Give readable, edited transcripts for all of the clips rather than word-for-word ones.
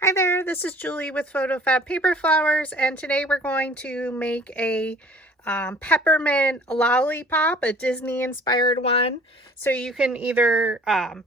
Hi there, this is Julie with PhotoFabPaperFlowers, and today we're going to make a peppermint lollipop, a Disney-inspired one. So you can either,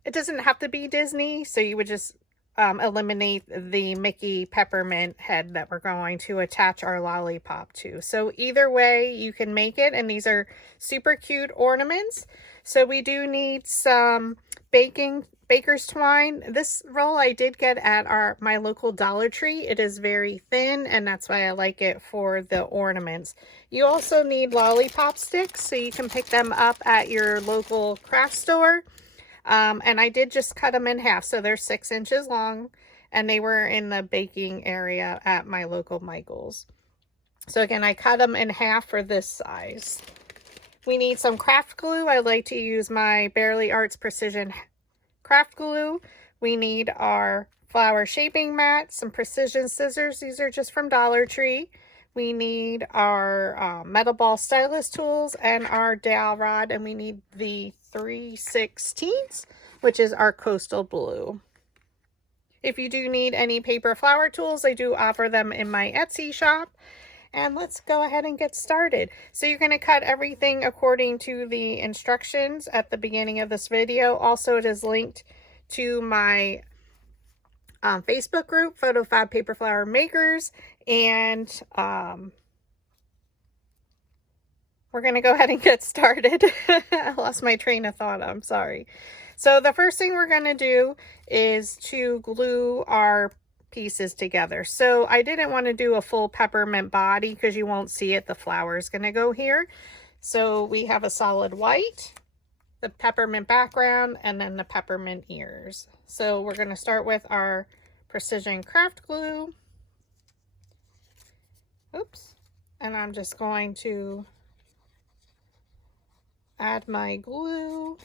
it doesn't have to be Disney, so you would just eliminate the Mickey peppermint head that we're going to attach our lollipop to. So either way, you can make it, and these are super cute ornaments. So we do need some baker's twine. This roll I did get at my local Dollar Tree. It is very thin, and that's why I like it for the ornaments. You also need lollipop sticks, so you can pick them up at your local craft store. And I did just cut them in half, so they're 6 inches long, and they were in the baking area at my local Michael's. So again, I cut them in half for this size. We need some craft glue. I like to use my Barely Arts Precision craft glue. We need our flower shaping mat, some precision scissors. These are just from Dollar Tree. We need our metal ball stylus tools and our dowel rod, and we need the 3/16, which is our coastal blue. If you do need any paper flower tools, I do offer them in my Etsy shop. And let's go ahead and get started. So you're going to cut everything according to the instructions at the beginning of this video. Also, it is linked to my Facebook group, PhotoFab Paper Flower Makers, and we're going to go ahead and get started. I lost my train of thought. I'm sorry. So the first thing we're going to do is to glue our pieces together. So I didn't want to do a full peppermint body because you won't see it. The flower is going to go here. So we have a solid white, the peppermint background, and then the peppermint ears. So we're going to start with our precision craft glue. Oops. And I'm just going to add my glue.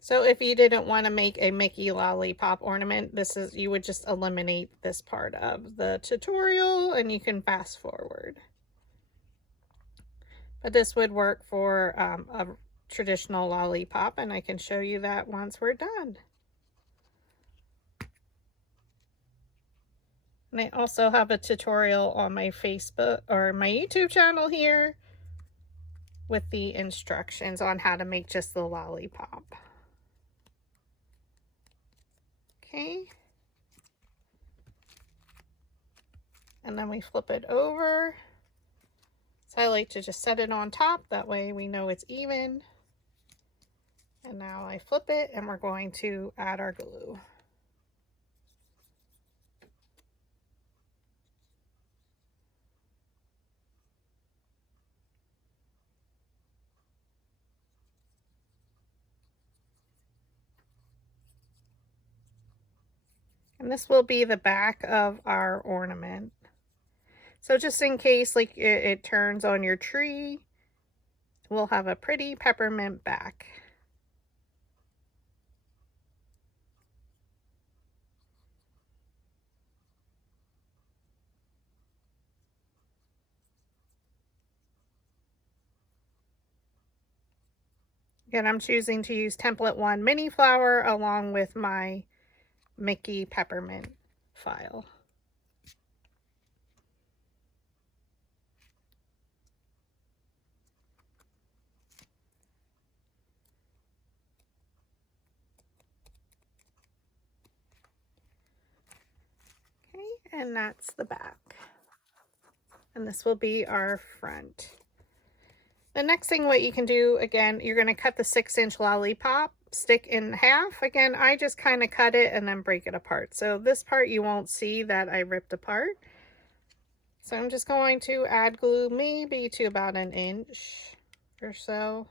So if you didn't want to make a Mickey lollipop ornament, you would just eliminate this part of the tutorial and you can fast forward. But this would work for a traditional lollipop, and I can show you that once we're done. And I also have a tutorial on my Facebook or my YouTube channel here with the instructions on how to make just the lollipop. Okay. And then we flip it over. So I like to just set it on top. That way we know it's even. And now I flip it and we're going to add our glue. And this will be the back of our ornament. So just in case like it turns on your tree, we'll have a pretty peppermint back. Again, I'm choosing to use template 1 mini flower along with my Mickey peppermint file. Okay, and that's the back. And this will be our front. The next thing what you can do, again, you're going to cut the 6-inch lollipop stick in half. Again, I just kind of cut it and then break it apart. So this part you won't see that I ripped apart. So I'm just going to add glue maybe to about 1 inch or so.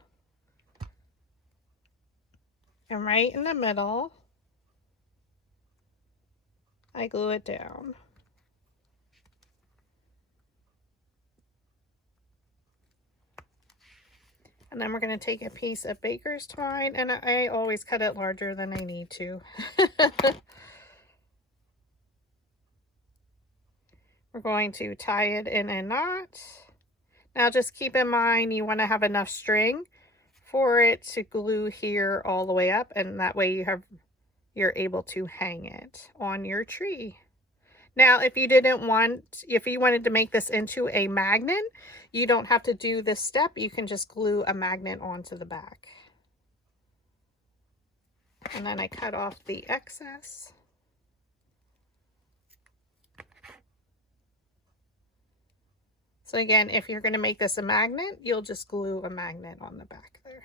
And right in the middle, I glue it down. And then we're going to take a piece of baker's twine, and I always cut it larger than I need to. We're going to tie it in a knot. Now just keep in mind you want to have enough string for it to glue here all the way up, and that way you're able to hang it on your tree. Now, if you wanted to make this into a magnet, you don't have to do this step. You can just glue a magnet onto the back. And then I cut off the excess. So again, if you're going to make this a magnet, you'll just glue a magnet on the back there.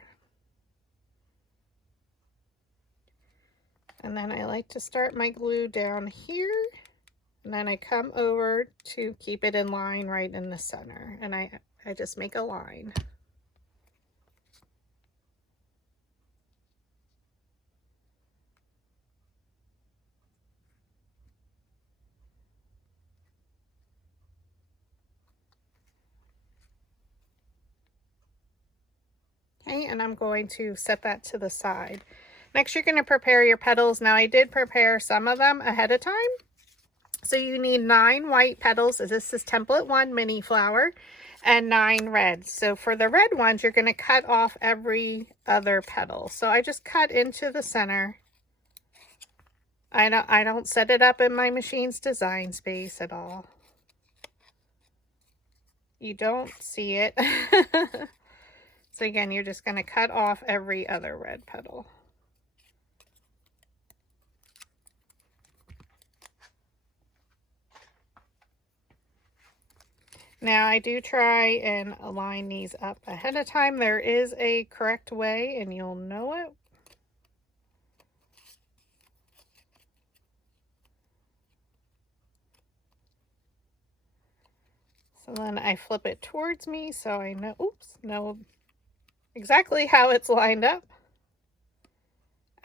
And then I like to start my glue down here, and then I come over to keep it in line right in the center, and I just make a line. Okay, and I'm going to set that to the side. Next, you're going to prepare your petals. Now, I did prepare some of them ahead of time. So you need 9 white petals. This is template 1 mini flower, and 9 red. So for the red ones, you're going to cut off every other petal. So I just cut into the center. I don't set it up in my machine's design space at all. You don't see it. So again, you're just going to cut off every other red petal. Now I do try and align these up ahead of time. There is a correct way and you'll know it. So then I flip it towards me so I know exactly how it's lined up.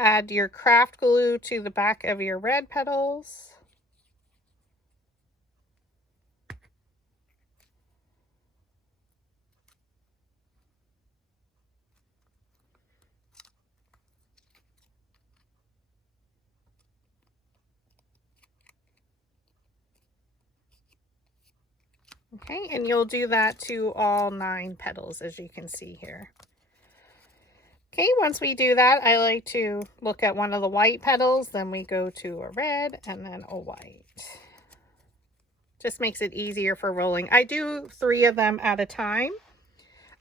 Add your craft glue to the back of your red petals. Okay, and you'll do that to all 9 petals, as you can see here. Okay, once we do that, I like to look at one of the white petals, then we go to a red and then a white. Just makes it easier for rolling. I do 3 of them at a time,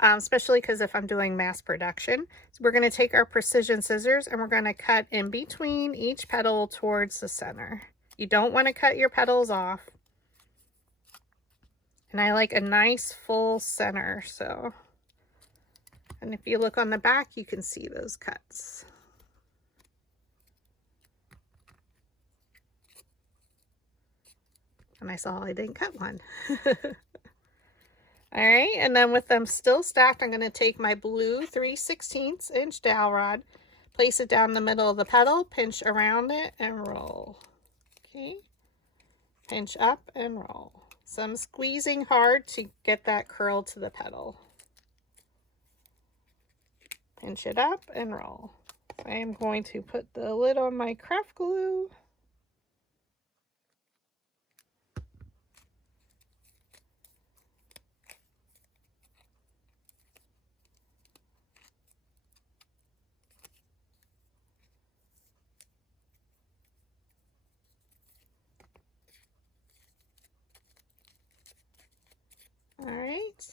especially because if I'm doing mass production. So we're going to take our precision scissors and we're going to cut in between each petal towards the center. You don't want to cut your petals off. And I like a nice full center, so. And if you look on the back, you can see those cuts. And I saw I didn't cut one. All right, and then with them still stacked, I'm going to take my blue 3/16 inch dowel rod, place it down the middle of the petal, pinch around it, and roll. Okay, pinch up and roll. So I'm squeezing hard to get that curl to the petal. Pinch it up and roll. I am going to put the lid on my craft glue. All right,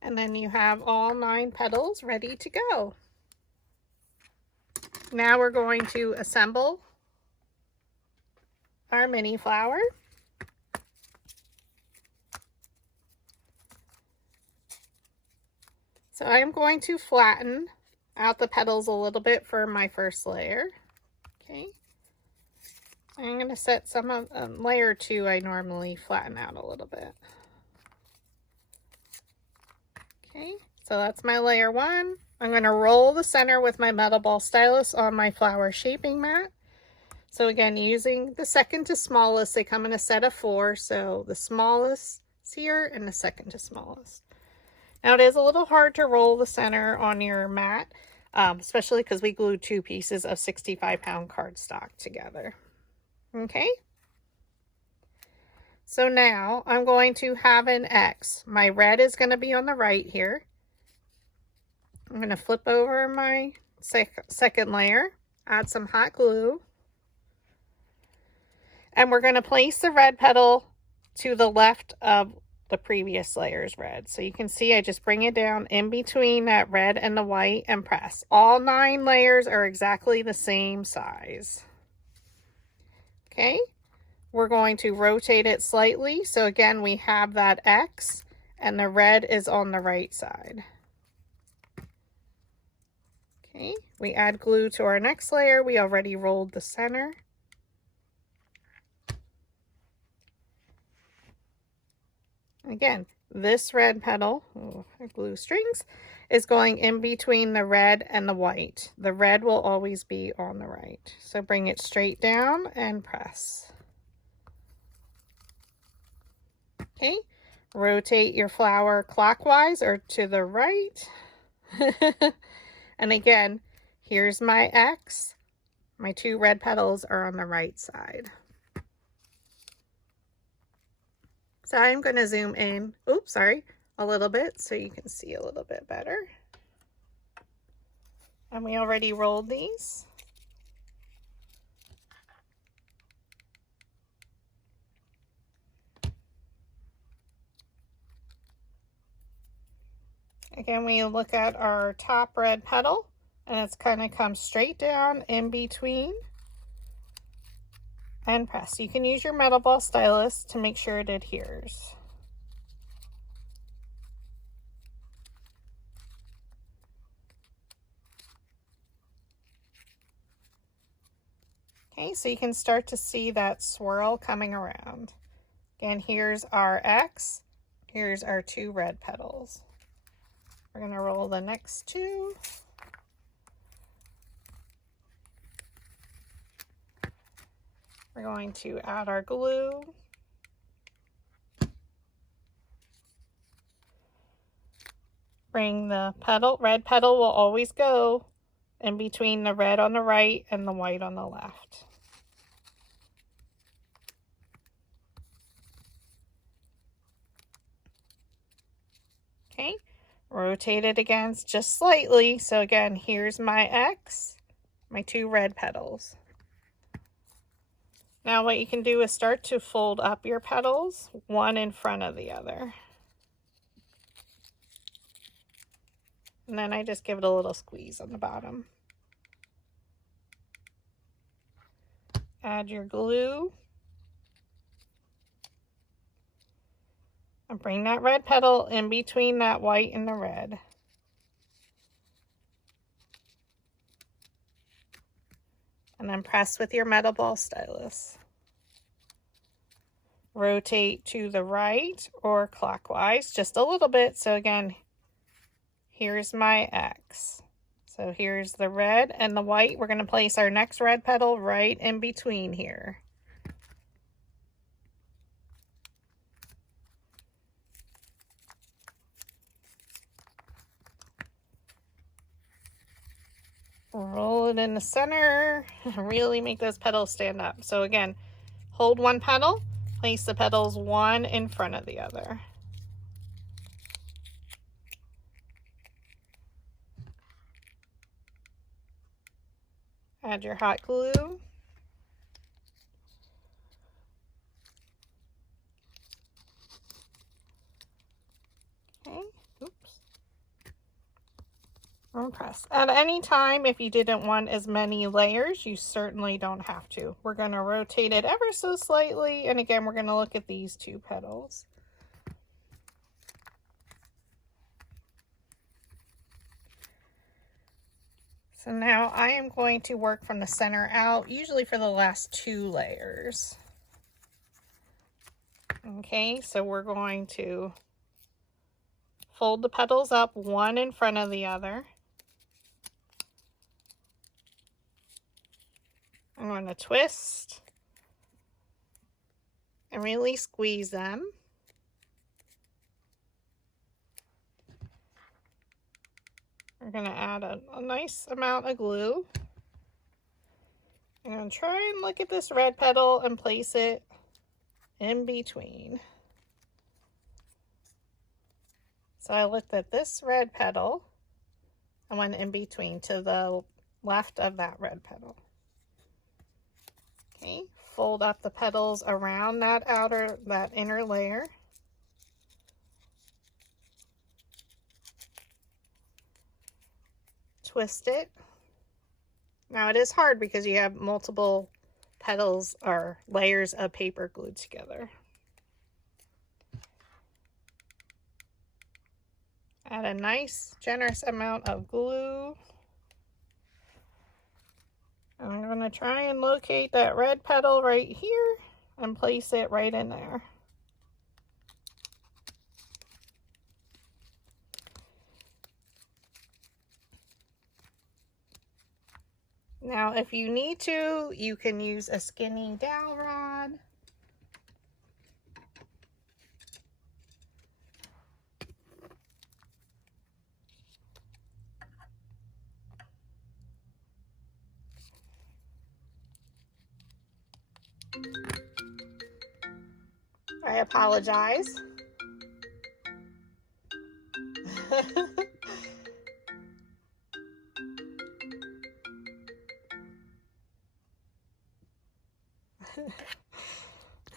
and then you have all 9 petals ready to go. Now we're going to assemble our mini flower. So I'm going to flatten out the petals a little bit for my first layer. Okay, I'm going to set some of layer 2. I normally flatten out a little bit. Okay, so that's my layer 1. I'm going to roll the center with my metal ball stylus on my flower shaping mat. So again, using the second to smallest, they come in a set of 4. So the smallest is here and the second to smallest. Now it is a little hard to roll the center on your mat, especially because we glued 2 pieces of 65-pound cardstock together. Okay. So now I'm going to have an X. My red is going to be on the right here. I'm going to flip over my second layer, add some hot glue, and we're going to place the red petal to the left of the previous layer's red. So you can see I just bring it down in between that red and the white and press. All 9 layers are exactly the same size. Okay, we're going to rotate it slightly. So again, we have that X and the red is on the right side. Okay, we add glue to our next layer. We already rolled the center. Again, this red petal, glue strings, is going in between the red and the white. The red will always be on the right. So bring it straight down and press. Okay, rotate your flower clockwise or to the right. And again, here's my X. My 2 red petals are on the right side. So I'm going to zoom in, a little bit so you can see a little bit better. And we already rolled these. Again, we look at our top red petal and it's kind of come straight down in between and press. You can use your metal ball stylus to make sure it adheres. Okay, so you can start to see that swirl coming around. Again, here's our X, here's our 2 red petals. We're going to roll the next 2. We're going to add our glue. Bring the petal, red petal will always go in between the red on the right and the white on the left. Okay, rotate it again just slightly. So again, here's my X, my 2 red petals. Now what you can do is start to fold up your petals, one in front of the other. And then I just give it a little squeeze on the bottom. Add your glue. And bring that red petal in between that white and the red. And then press with your metal ball stylus. Rotate to the right or clockwise just a little bit. So again, here's my X. So here's the red and the white. We're going to place our next red petal right in between here. Roll it in the center, really make those petals stand up. So again, hold one petal, place the petals one in front of the other. Add your hot glue. Okay, oops. And press. At any time, if you didn't want as many layers, you certainly don't have to. We're going to rotate it ever so slightly, and again, we're going to look at these 2 petals. So now I am going to work from the center out, usually for the last 2 layers. Okay, so we're going to fold the petals up one in front of the other. I'm going to twist and really squeeze them. We're going to add a nice amount of glue. I'm going to try and look at this red petal and place it in between. So I looked at this red petal and one in between to the left of that red petal. Okay, fold up the petals around that inner layer. Twist it. Now it is hard because you have multiple petals or layers of paper glued together. Add a nice generous amount of glue. And I'm going to try and locate that red petal right here and place it right in there. Now, if you need to, you can use a skinny dowel rod. I apologize.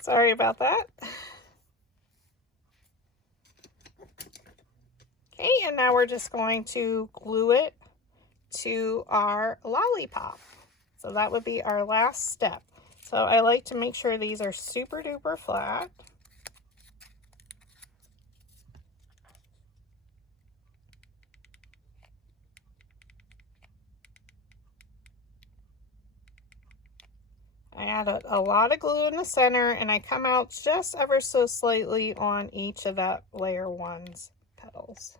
Sorry about that. Okay, and now we're just going to glue it to our lollipop. So that would be our last step. So I like to make sure these are super duper flat. I add a lot of glue in the center, and I come out just ever so slightly on each of that layer one's petals.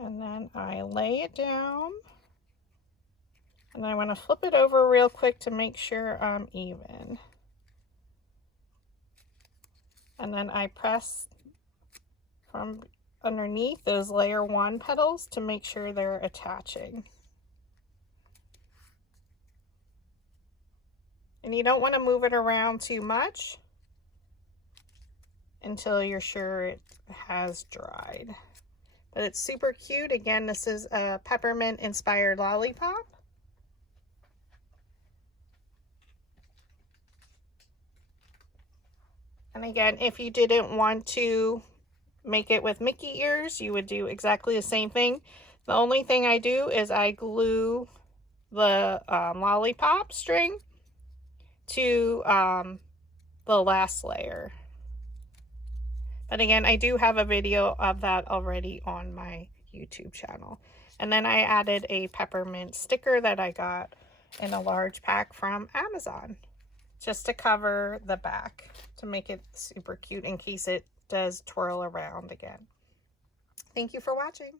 And then I lay it down, and I want to flip it over real quick to make sure I'm even. And then I press from underneath those layer one petals to make sure they're attaching. And you don't want to move it around too much until you're sure it has dried. But it's super cute. Again, this is a peppermint inspired lollipop. And again, if you didn't want to make it with Mickey ears, you would do exactly the same thing. The only thing I do is I glue the lollipop string to the last layer. But again, I do have a video of that already on my YouTube channel. And then I added a peppermint sticker that I got in a large pack from Amazon, just to cover the back to make it super cute in case it does twirl around again. Thank you for watching.